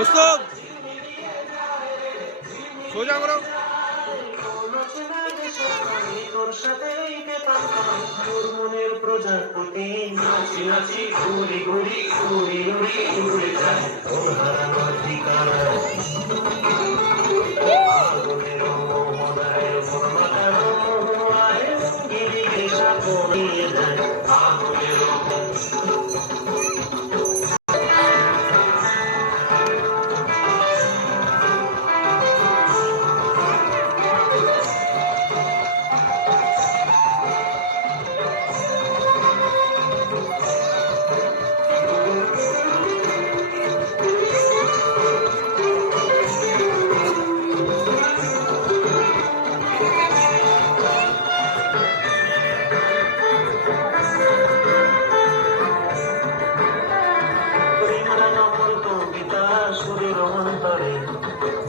ওস্তাদ সোজা করো। মনের প্রজাপতি নাচি নাচি ঘুরি ঘুরি ঘুরি উড়ি উড়ে যায় ওর হারানোর ঠিকানা আগুনের মোহনায় মন মাতানো মোহনায় গিরি গিসা পড়িয়ে যায় আগুনের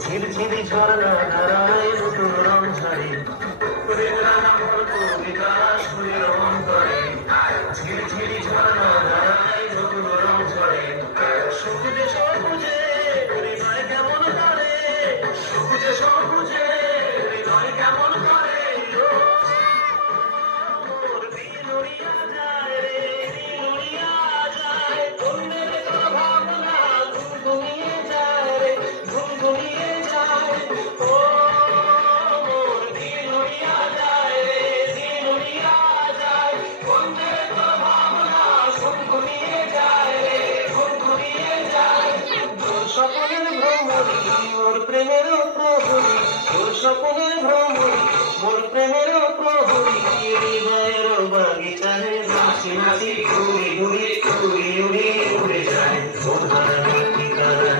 ঝিরঝিরি ঝর্ণা ধারায় নতুন রং ছাড়ে কবিতা সুরের অন্তরে ঝিরঝিরি ঝর্ণা ধারায় নতুন রং ছড়ে সবুজে সবুজে হৃদয় কেমন করে সবুজে সবুজে হৃদয় কেমন করে দিনুরিয়া যায় রে দিনুরিয়া যায় অন্যের ভাবনা ঘুমিয়ে যায় রে ঘুমিয়ে যায় ও মোর দিনুরিয়া যায় রে দিনুরিয়া যায় অন্যের ভাবনা ঘুমিয়ে যায় রে ঘুমিয়ে যায় তোর স্বপ্নের ভ্রমণী মোর প্রেমের প্রহরী তোর স্বপ্নের ভ্রমণী মোর প্রেমের প্রহরী হৃদয়ের বাগিচায় নাচি নাচি ঘুরি ঘুরি ঘুরি উড়ি উড়ে যায় মন হারানোর ঠিকানা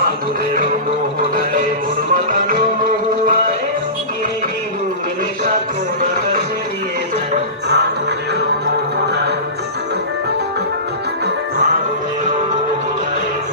আগুনের মোহনায় মন মাতানো মোহনায় গিরি ঘুরে সাথে